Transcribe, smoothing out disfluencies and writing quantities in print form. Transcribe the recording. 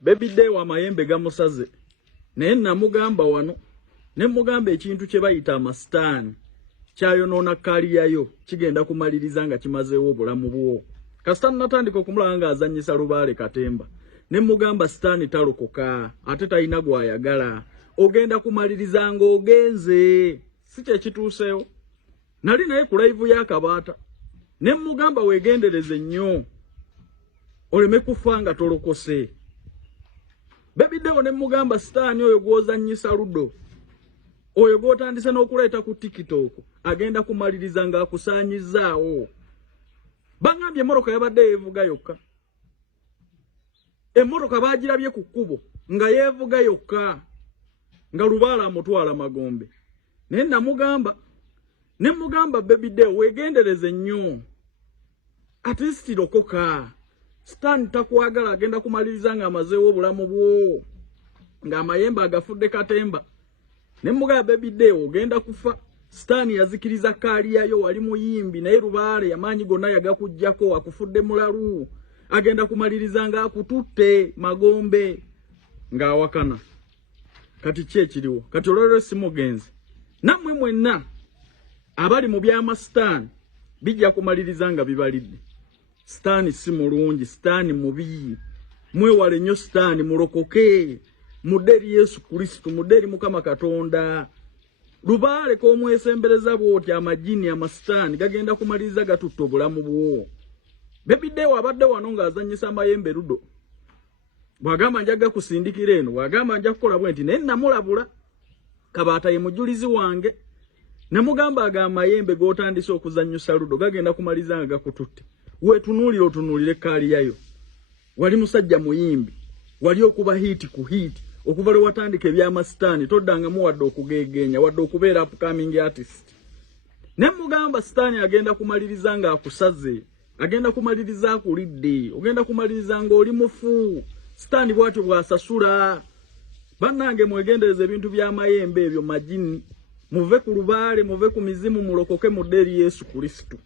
Baby day wa mayembe gamusaze. Naye namugamba wano. Ne mugamba ekintu kye bayita amasitaani. Kyayonona kaliyayo kigenda kumaliriza nga kimazeewo obulamu bwo. Kasita natandika okumulanga azannyisa Lubaale Katemba. Ne mugamba sitaani talokoka ate talina gwayagala. Ogenda kumaliriza nga ogenze. Si kye kituuseewo. Nali naye ku live ya Kabaata. Ne mugamba weegendereze nnyo. Oleme kufa nga tolokose. Baby Deo ne mugamba sitaani oyo gw'ozannyisa Ludo. Oyo gw'otandise n'okuleeta ku TikTok agenda kumaliriza nga akusaanyizaawo. Bangambye emmoroka yabadde yeevuga yokka. Emmoroka baagirabye ku kkubo nga yeevuga yokka. Nga Lubaale amutwala Magombe. Naye namugamba ne mugamba Baby Deo weegendereze nnyo. At least lokoka. Sitaani takwagala agenda kumaliriza nga amazeewo obulamu bwo. Nga amayembe agafudde Katemba. Ne mugamba Baby Deo ogenda kufa. Sitaani yazikiriza kaliyayo wali muyimbi naye Lubaale amaanyi gonna yagakujjako akufudde mulalu. Agenda kumaliriza nga akututte Magombe nga awakana. Kati kye kiriwo. Kati olwaleero simugenze. Nammwe mwenna abali mu byama sitaani bijja kumaliriza nga bibalidde. Sitaani si mulungi, sitaani mubi. Mwewale nnyo sitaani mulokoke. Muderi Yesu Kristo, muderi Mukama Katonda. Lubaale k'omwesembereza bw'oti amajini amasitaani gagenda kumaliriza gatutta obulamu bwo. Baby Deo abadde wano ng'azannyisa amayembe Ludo. Bw'agamba njaga kusindikira eno, bw'agamba nja kukola bwe nti naye namulabula. Kabaata ye mujulizi wange. Ne mugamba amayembe g'otandise okuzannyusa Ludo gagenda kumaliriza nga gakututte. Weetunuulire otunuulire kaliyayo. Wali musajja muyimbi. Wali okuba hiti ku hiti. Okuva lwe watandika ebyamasitaani toddangamu wadde okugeegenya wadde okubeera upcoming artist. Ne mugamba sitaani agenda kumaliriza nga akusaze. Agenda kumaliriza akulidde. Ogenda kumaliriza nga oli mufu. Sitaani bw'atyo bw'asasula. Bannange mwegendereze ebintu by'amayembe ebyo majini. Muve ku Lubaale, muve ku mizimu mulokoke muderi Yesu Kristo.